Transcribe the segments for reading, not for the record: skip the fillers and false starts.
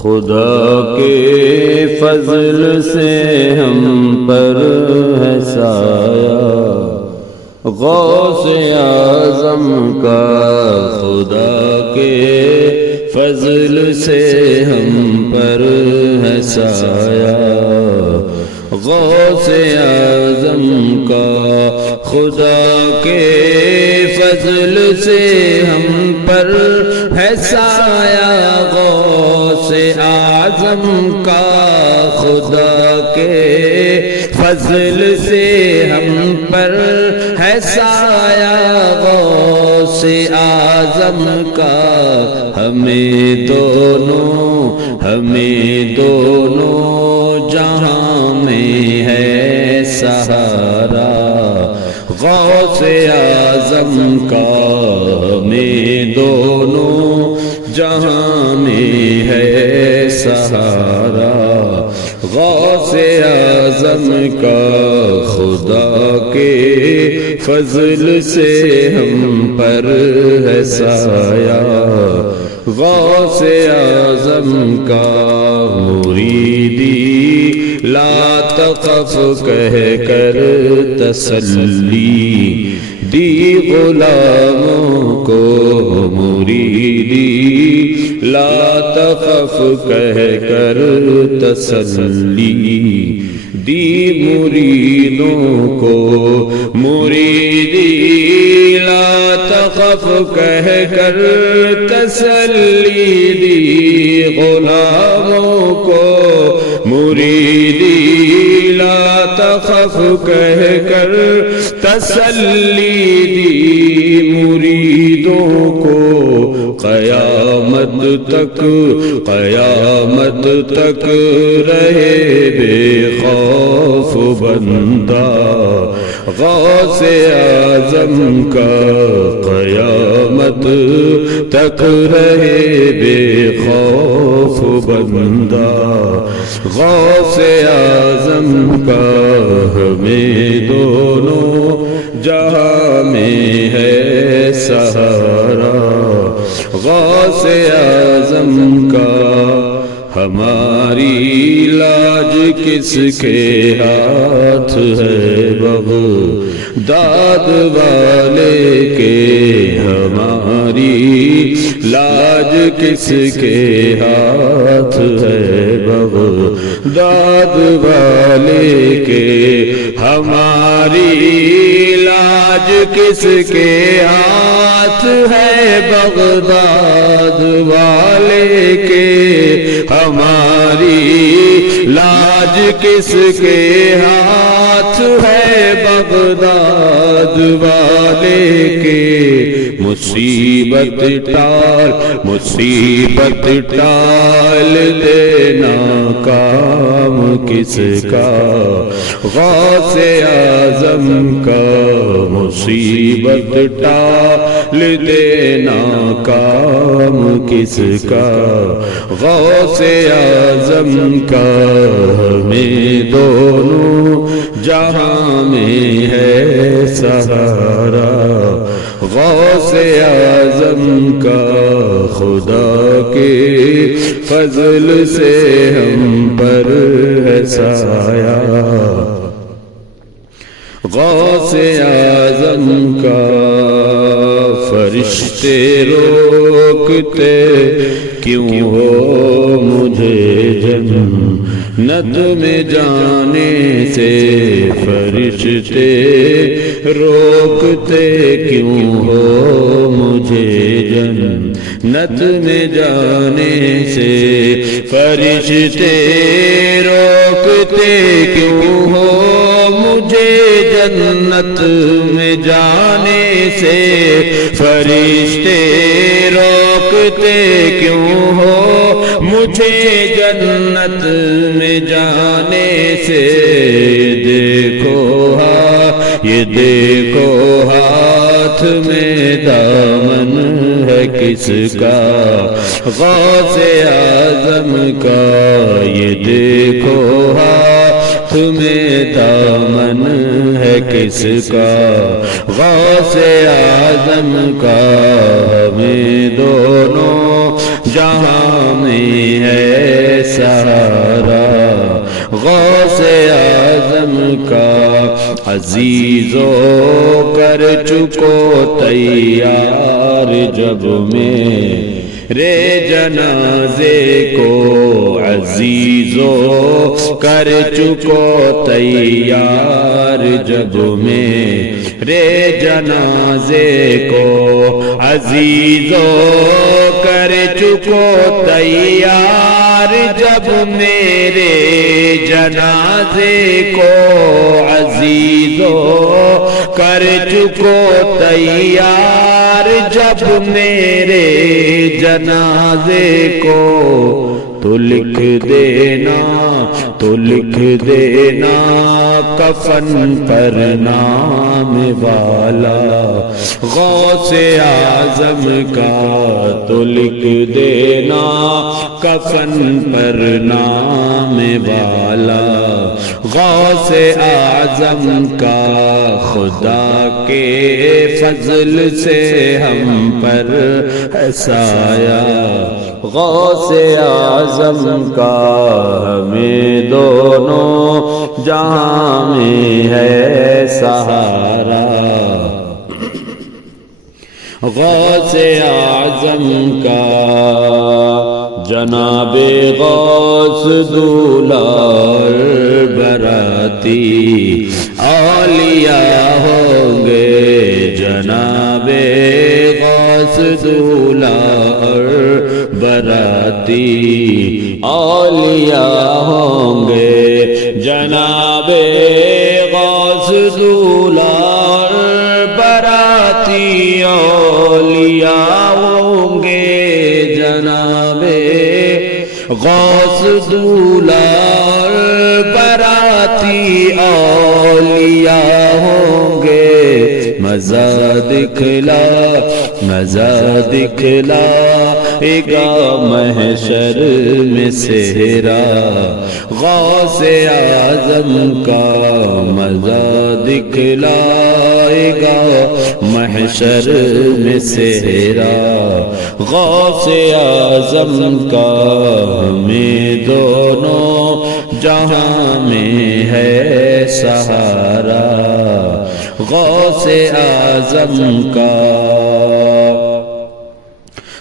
خدا کے فضل سے ہم پر ہے سایہ غوث اعظم کا، خدا کے فضل سے ہم پر ہے سایہ غوث اعظم کا، خدا کے فضل سے ہم پر ہے سایہ غوث اعظم کا، خدا کے فضل سے ہم پر ہے سایہ غوث اعظم کا، ہمیں دونوں جہاں میں ہے سہارا غوث اعظم کا، ہمیں دونوں جہاں میں ہے سہارا غوث اعظم کا، خدا کے فضل سے ہم پر ہے سایہ غوث اعظم کا، مریدی لا تخف کہہ کر تسلی دی غلاموں کو، مریدی لا تخف کہہ کر تسلی دی مریدوں کو، مریدی لا تخف کہہ کر تسلی دی غلاموں کو، مریدی لا تخف کہہ کر تسلی دی مریدوں کو، قیامت تک رہے بے خوف بندہ غوث اعظم کا، قیامت تک رہے بے خوف بندہ غوث اعظم کا، ہمیں دونوں جہاں میں ہے سہارا غوث اعظم کا، ہماری لاج کس کے ہاتھ ہے بغداد والے کے، ہماری لاج کس کے ہاتھ ہے بغداد والے کے، ہماری لاج کس کے ہاتھ ہے بغداد والے کے، ہماری لاج کس کے ہاتھ ہے بغداد والے کے، مصیبت ٹال دینا کام کس کا غوث اعظم کا، مصیبت ٹال دینا کام کس کا غوث اعظم کا، ہمیں دونوں جہاں میں ہے سہارا غوث اعظم کا، خدا کے فضل سے ہم پر ہے سایہ غوث اعظم کا، فرشتے روکتے کیوں ہو مجھے جنت میں جانے سے، فرشتے روکتے کیوں ہو مجھے جنت میں جانے سے، فرشتے روکتے کیوں ہو مجھے جنت میں جانے سے، فرشتے روکتے کیوں ہو مجھے جنت میں جانے سے، یہ دیکھو ہاتھ میں دامن ہے کس کا غوث اعظم کا، یہ دیکھو ہاتھ میں دامن ہے کس کا غوث اعظم کا، ہمیں دونوں جہاں میں ہے سہارا غوث اعظم کا عزیزو کر چکو تیار جب میرے جنازے کو عزیزو کر چکو تیار جب میرے جنازے کو عزیزو کر چکو تیار جب میرے جنازے کو عزیزو کر چکو تیار جب میرے جنازے کو تو لکھ دینا کفن پر نام والا غوث اعظم کا تو لکھ دینا کفن پر نام والا غوث اعظم کا خدا کے فضل سے ہم پر ہے سایہ غوث اعظم کا ہمیں دونوں جہاں میں ہے سہارا غوث اعظم کا جناب غوث دولار براتی اولیاء ہوں گے جناب غوث دولار براتی اولیاء ہوں گے جناب غوث دولار براتی اولیاء ہوں گے جناب غوث دولار براتی اولیاء ہوں گے مزہ دکھلا گا محشر میں سہرا غوث اعظم کا مزہ دکھلائے گا محشر میں سہرا غوث اعظم کا ہمیں دونوں جہاں میں ہے سہارا غوث اعظم کا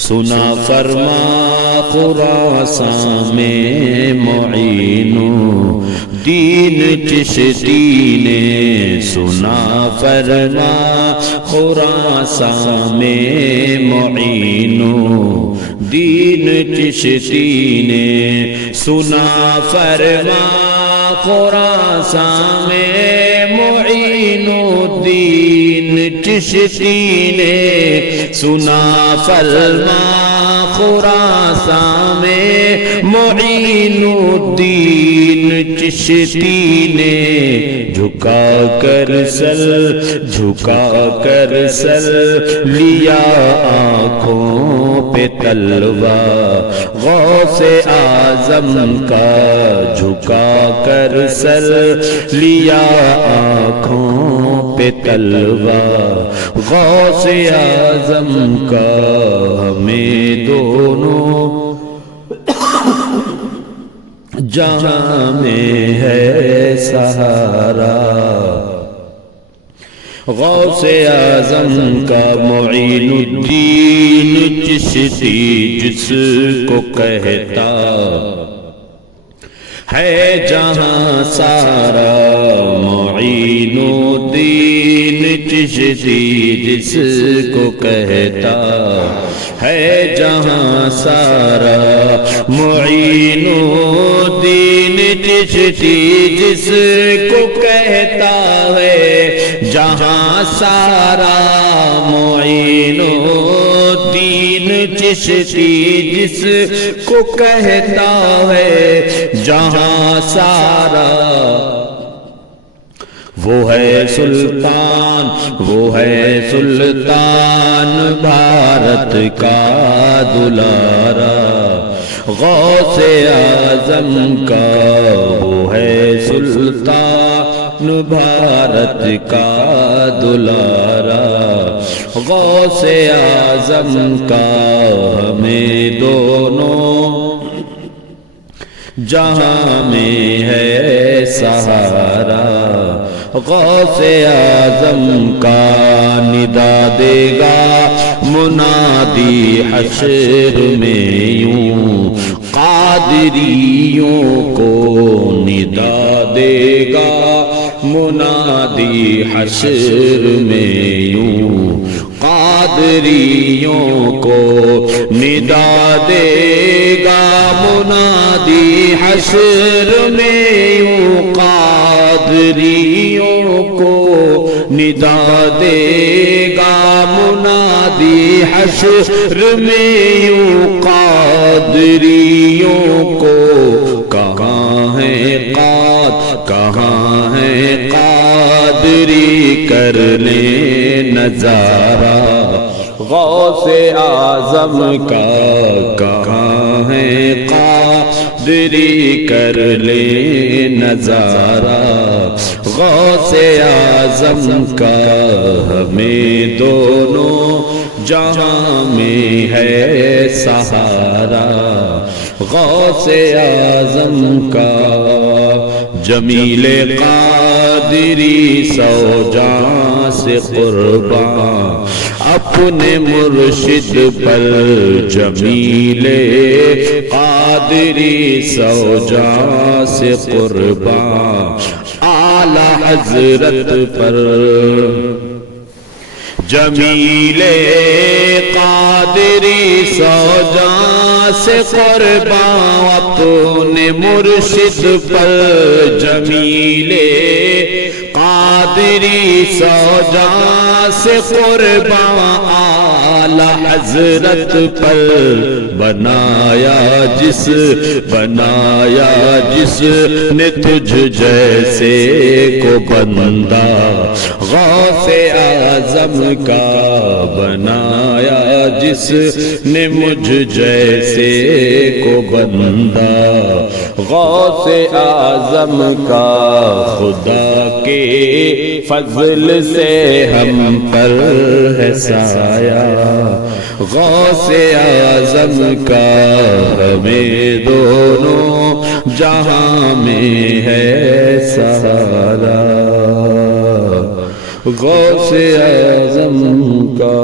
سنا فرما خراسان میں معین دین چشتی نے سنا فرما خراسان میں معین دین چشتی نے سنا فرما خراسان میں معین الدین چشتی نے سنا فرما خراسان میں معین الدین چشتی نے جھکا کر سل لیا آنکھوں پہ تلوار غوث اعظم کا جھکا کر سل لیا آنکھوں پہ تلوار غوث اعظم کا ہمیں دونوں جہاں میں ہے سہارا غوث اعظم کا معین الدین چشتی جس کو کہتا ہے جہاں سارا معین الدین چشتی جس کو کہتا ہے جہاں سارا معین الدین چشتی جس کو کہتا ہے جہاں سارا معین الدین چشتی جس کو کہتا ہے جہاں سارا وہ ہے سلطان بھارت کا دلارا غوث اعظم کا وہ ہے بھارت کا دلارا، غوث اعظم کا ہمیں دونوں جہاں میں ہے سہارا، غوث اعظم کا ندا دے گا منادی حشر میں یوں، قادریوں کو ندا دے گا منادی حشر میں یوں، قادریوں کو ندا دے گا منادی حشر میں یوں، قادریوں کو ندا دے گا منادی حشر میں یوں، قادریوں کو کہاں ہے قاد کہاں ہے قادری کر لے نظارہ، غوث اعظم کا کہاں ہے قادری کر لے نظارہ، غوث اعظم کا ہمیں دونوں جہاں میں ہے سہارا، غوث اعظم کا جمیل قادری سو جاں سے قرباں، اپنے مرشد پر جمیل قادری سو جاں سے قرباں، اعلیٰ حضرت پر جمیل قادری سو جاں سے قرباں، اپنے مرشد پر جمیل قادری سو جاں سے قرباں، اعلیٰ حضرت پر بنایا جس نے تجھ جیسے کو بندہ، غوث اعظم کا بنایا جس نے مجھ جیسے کو بندہ، غوث اعظم کا خدا کے فضل سے ہم پر ہے سایہ، غوث اعظم کا ہمیں دونوں جہاں میں ہے سہارا، غوث اعظم کا